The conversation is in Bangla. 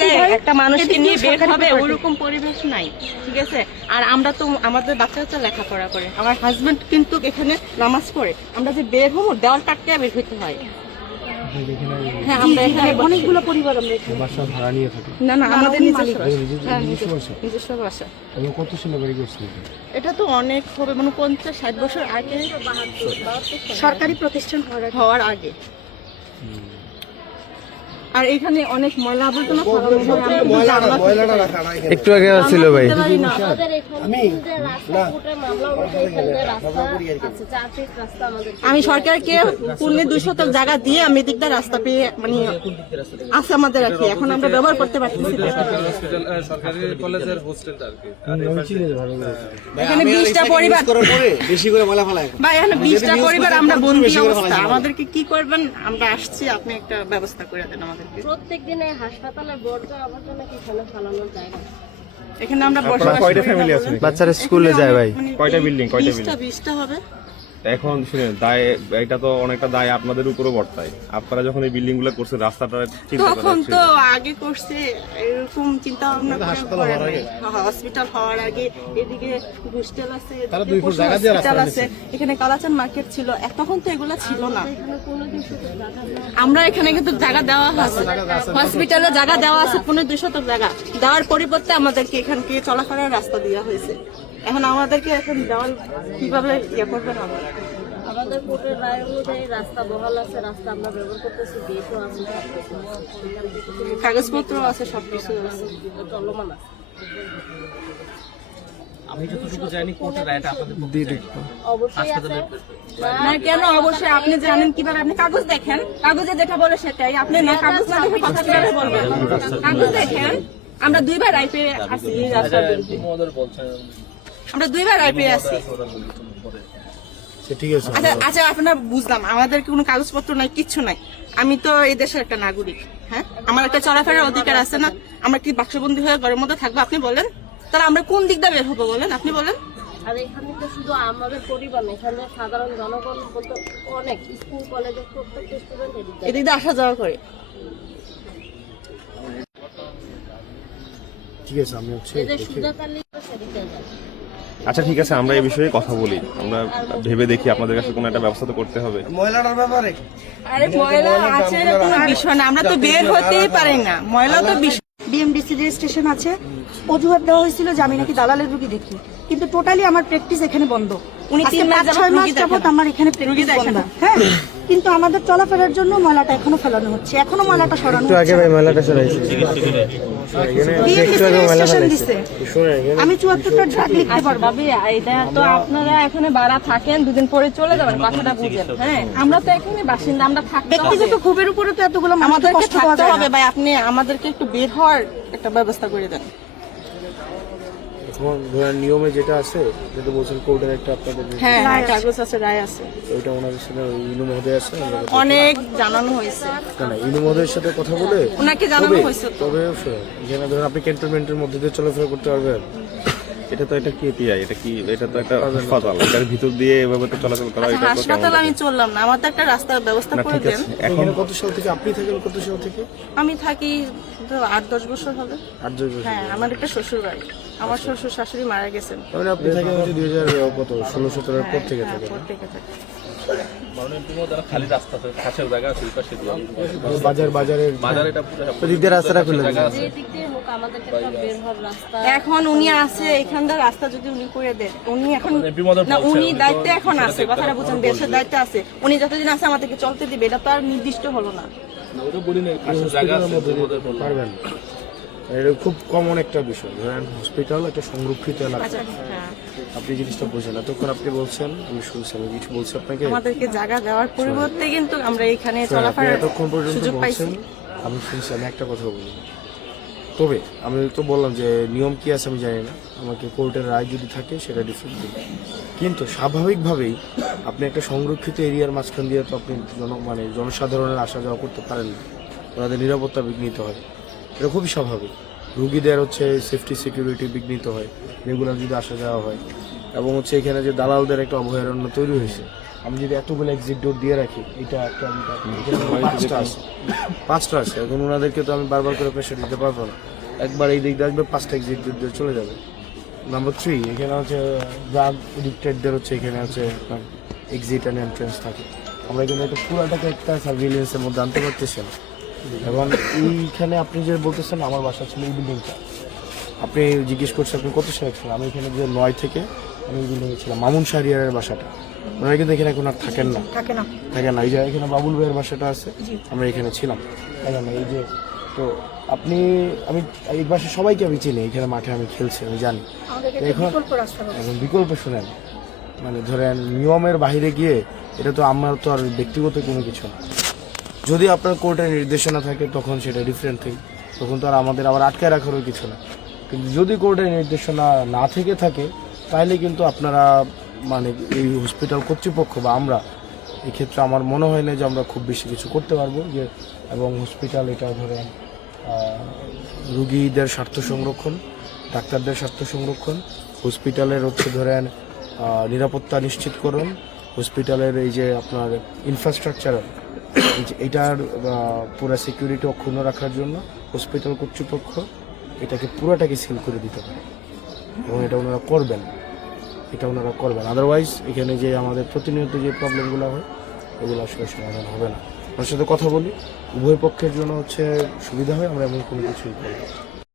যে একটা মানুষকে নিয়ে বের হবে ওরকম পরিবেশ নাই, ঠিক আছে। আর আমরা তো আমাদের বাচ্চা কাচ্চা লেখাপড়া করে, আমার হাজবেন্ড কিন্তু এখানে নামাজ পড়ে, আমরা যে বের হবো দেওয়াল কাটকে বের হইতে হয়। হ্যাঁ, আমরা এখানে অনেকগুলো পরিবার আমরা এখানে বাসা ভাড়া নিয়ে থাকি। না না আমাদের নিজস্ব নিজস্ব বাসা। নিজস্ব বাসা। এবং কত সালে বাড়ি করছিলেন? এটা তো অনেক হবে, মানে 50-60 বছর আগে, সরকারি প্রতিষ্ঠান হওয়ার আগে। আর এখানে অনেক ময়লা আবর্জনা একটু আগে ছিল ভাই। আমি সরকারকে পূর্ণে 2 শতক জায়গা দিয়ে আমি দিকটা রাস্তা পেয়ে মানে আছে আমাদের আর কি, এখন আমরা ব্যবহার করতে পারতেছি না। এখানে 20টা পরিবার বেশি করে ময়লা ফেলায় ভাই, এখানে 20টা পরিবার আমরা বন্দি অবস্থা। আমাদেরকে কি করবেন? আমরা আসছি, আপনি একটা ব্যবস্থা করে দেন আমাদেরকে। প্রত্যেকদিন হাসপাতালের বর্জ্য আবর্জনা কি ফেলানোর জায়গা? এখানে আমরা বসবাস কয়টা ফ্যামিলি আছে? বাচ্চারা স্কুলে যায় ভাই। কয়টা বিল্ডিং? 20টা হবে। এখন শুনেন, দায় এটা তো অনেকটা দায় আপনাদের উপরও বর্তায়। আপনারা যখন এই বিল্ডিং গুলো করছেন, রাস্তাটা তখন তো আগে করছে এরকম চিন্তা ভাবনা করে, হসপিটাল হওয়ার আগে এদিকে হোস্টেল আছে, হসপিটাল আছে, এখানে কালাচান মার্কেট ছিল, তখন তো এগুলো ছিল না। আমরা এখানে কিন্তু জায়গা দেওয়া আছে, হসপিটালে জায়গা দেওয়া আছে 15-2 শতক জায়গা দেওয়ার পরিবর্তে আমাদেরকে এখান থেকে চলাফেরার রাস্তা দেওয়া হয়েছে। এখন আমাদেরকে এখন দেওয়াল কিভাবে ইয়ে করবেন? আমাদের কোর্টের রায় অনুযায়ী রাস্তা বহাল আছে, রাস্তা আমরা ব্যবহার করতেছি, গেটও আছে, কাগজপত্র আছে, সবকিছু আছে, চলমান আছে। আমি যতটুকু জানি কোর্টের রায়টা আপনাদের অবশ্যই আছে না কেন? অবশ্যই আপনি জানেন কিভাবে? আপনি কাগজ দেখেন, কাগজে যেটা বলে সেটাই। আপনি না কাগজ না দেখে কথা কিভাবে বলবেন? কাগজ দেখেন, আমরা 2বার রায় পেয়ে আসি এই রাস্তার বিরুদ্ধে। আমরা 2বার রায় পেয়ে আসি। ঠিক আছে। আচ্ছা আচ্ছা, আপনার বুঝলাম, আমাদের কোনো কাগজপত্র নাই, কিচ্ছু নাই। আমি তো এই দেশের একটা নাগরিক, হ্যাঁ, আমার একটা চলাফেরার অধিকার আছে না? আমরা কি বাক্সবন্দী হয়ে ঘরের মধ্যে থাকবো? আপনি বলেন, তাহলে আমরা কোন দিকটা বের হবো বলেন? আপনি বলেন। আর এখানে তো শুধু আমাদের পরিবার না, এখানে সাধারণ জনগণ বলতে অনেক স্কুল কলেজের প্রত্যেকটা স্টুডেন্ট এদিক দিয়ে আসা যাওয়া করে। ঠিক আছে, আমি হচ্ছে এদের সুদাকার লিখে সেদিকে যায়। আচ্ছা ঠিক আছে, আমরা এই বিষয়ে কথা বলি, আমরা ভেবে দেখি, আপনাদের কাছে কোনো একটা ব্যবস্থা তো করতে হবে। ময়লাটার ব্যাপারে আরে ময়লা আছে কোনো বিষয় না, আমরা তো বের হতেই পারি না, ময়লা তো বিষয়। বিএমডিসি রেজিস্ট্রেশন আছে, অজুহাত দেওয়া হয়েছিল যে আমি নাকি দালালের রুগী দেখি, কিন্তু টোটালি আমার প্র্যাকটিস এখানে বন্ধ। উনি 3 মাস 5-6 মাস যাবত আমার এখানে প্র্যাকটিস বন্ধ, হ্যাঁ, কিন্তু আমাদের চলাফেরার জন্য ময়লাটা এখনো ফেলানো হচ্ছে, এখনো ময়লাটা সরানো হচ্ছে। আগে ভাই ময়লাটা সরাইছি। BMDC রেজিস্ট্রেশন দিছে, আমি 74টা ড্রাগ লিখতে পারবো। ভাবি এটা তো আপনারা এখানে ভাড়া থাকেন, 2 দিন পরে চলে যাবেন, কথাটা বুঝেন। হ্যাঁ, আমরা তো এখানে বাসিন্দা, আমরা থাকতে হবে। ব্যক্তিগত ক্ষোভের উপরে তো এতগুলো আমাদেরকে কষ্ট পাওয়া থাকতে যায় হবে না। ভাই, আপনি আমাদেরকে একটু বের হওয়ার একটা ব্যবস্থা করে দেন। নিয়মে যেটা আছে, যেটা বলছেন কোর্টের একটা আপনাদের হ্যাঁ হ্যাঁ, কাগজ আছে, রায় আছে, ওইটা ওনাদের সাথে ইনু মহোদয় আছে, অনেক জানানো হয়েছে, না ইনু মহোদয়ের সাথে কথা বলে ওনাকে জানানো হয়েছে। তবে যেখানে ধরেন আপনি ক্যান্টনমেন্টের মধ্যে দিয়ে চলাফেরা করতে পারবেন। এটা তো একটা কেপিআই, এটা তো একটা হাসপাতাল, এটার ভিতর দিয়ে এভাবে তো চলাচল করা, এটা তো হাসপাতাল আমি চললাম না, আমাদের একটা রাস্তার ব্যবস্থা না, করে ঠিক দেন। আছে। এখন এখন কত সাল থেকে আপনি থাকেন? কত সাল থেকে? আমি থাকি 8-10 বছর হবে। 8 বছর। হ্যাঁ, আমার একটা শ্বশুর বাড়ি, আমার শ্বশুর শাশুড়ি মারা গেছেন। মানে আপনি থাকেন হচ্ছে 2016-17 পর থেকে হ্যাঁ, থাকেন। পর থেকে থাকি। খালি রাস্তা খাসের জায়গা আছে, ওই পাশে বাজারের ওদিক দিয়ে রাস্তাটা খুলে দিন। যে দিক দিয়ে হোক আমাদেরকে তো বের হওয়ার রাস্তা। এখন উনি আছে এখানকার রাস্তা যদি উনি করে দেন, উনি এখন না, উনি দায়িত্বে এখন আছে, কথাটা বুঝছেন, দেশের দায়িত্বে আছে উনি, যতদিন আছে আমাদেরকে চলতে দিবে, এটা তো আর নির্দিষ্ট হলো না। পারবেন, এটা খুব কমন একটা বিষয়। ধরেন হসপিটাল একটা সংরক্ষিত এলাকা, আচ্ছা, হ্যাঁ, আপনি জিনিসটা বোঝেন। এতক্ষণ আপনি বলছেন, আমি শুনছি, আমি কিছু বলছি আপনাকে। আমাদেরকে জায়গা দেওয়ার পরিবর্তে কিন্তু আমরা এখানে আপনি চলাফেরার এতক্ষণ পর্যন্ত সুযোগ পাইছি। বলছেন, আমি শুনছি। আমি একটা কথা বলি, তবে আমি তো বললাম যে নিয়ম কি আছে আমি জানি না, আমাকে কোর্টের রায় যদি থাকে সেটা ডিফারেন্ট দিন, কিন্তু স্বাভাবিকভাবেই আপনি একটা সংরক্ষিত এরিয়ার মাঝখান দিয়ে তো আপনি জনসাধারণের আসা যাওয়া করতে পারেন না, ওনাদের নিরাপত্তা বিঘ্নিত হয়, এটা খুবই স্বাভাবিক। রুগীদের হচ্ছে সেফটি সিকিউরিটি বিঘ্নিত হয় রেগুলার যদি আসা যাওয়া হয়, এবং হচ্ছে এখানে যে দালালদের একটা অভয়ারণ্য তৈরি হয়েছে, আমি যদি এতগুলো এক্সিট ডোর দিয়ে রাখি, এটা একটা পাঁচটা আছে, এখন ওনাদেরকে তো আমি বারবার করে প্রেশার দিতে পারবো না। একবার এই দিক দিয়ে আসবে, 5টা এক্সিট ডোর দিয়ে চলে যাবে। নাম্বার 3, এখানে হচ্ছে ড্রাগ এডিক্টেডদের হচ্ছে এখানে হচ্ছে আপনার এক্সিট অ্যান্ড এন্ট্রেন্স থাকে। আমরা কিন্তু একটা পুরাটাকে একটা সার্ভিলেন্সের মধ্যে আনতে পারতেছি না। এবং এইখানে আপনি যে বলতেছেন আমার বাসা ছিল এই বিল্ডিংটা, আপনি জিজ্ঞেস করছেন আপনি কত সালে ছিলেন, আমি এখানে যে 9 থেকে আমি এই বিল্ডিংয়ে ছিলাম। মামুন শাহরিয়ারের বাসাটা, ওনারা কিন্তু এখানে এখন আর থাকেন না। থাকেন না, এই যে এখানে বাবুল ভাইয়ের বাসাটা আছে, আমরা এখানে ছিলাম। থাকেন না, এই যে তো আমি এই বাসে সবাইকে আমি চিনি, এখানে মাঠে আমি খেলছি, আমি জানি। এখন বিকল্প শুনেন, মানে ধরেন নিয়মের বাইরে গিয়ে এটা তো আমার তো আর ব্যক্তিগত কোনো কিছু না। যদি আপনার কোর্টের নির্দেশনা থাকে তখন সেটা ডিফারেন্ট থিং, তখন তো আর আমাদের আবার আটকায় রাখারও কিছু না। কিন্তু যদি কোর্টের নির্দেশনা না থেকে থাকে তাহলে কিন্তু আপনারা মানে এই হসপিটাল কর্তৃপক্ষ বা আমরা এক্ষেত্রে আমার মনে হয় না যে আমরা খুব বেশি কিছু করতে পারবো। যে এবং হসপিটাল এটা ধরেন রুগীদের স্বার্থ সংরক্ষণ, ডাক্তারদের স্বার্থ সংরক্ষণ, হসপিটালের হচ্ছে ধরেন নিরাপত্তা নিশ্চিতকরণ, হসপিটালের এই যে আপনার ইনফ্রাস্ট্রাকচার এটার পুরো সিকিউরিটি অক্ষুণ্ণ রাখার জন্য হসপিটাল কর্তৃপক্ষ এটাকে পুরোটাকে সিল করে দিতে পারে এবং এটা ওনারা করবেন, আদারওয়াইজ এখানে যে আমাদের প্রতিনিয়ত যে প্রবলেমগুলো হয় এগুলো আসলে সমাধান হবে না। ওনার সাথে কথা বলি, উভয় পক্ষের জন্য হচ্ছে সুবিধা হয়, আমরা এমন কোনো কিছুই করি।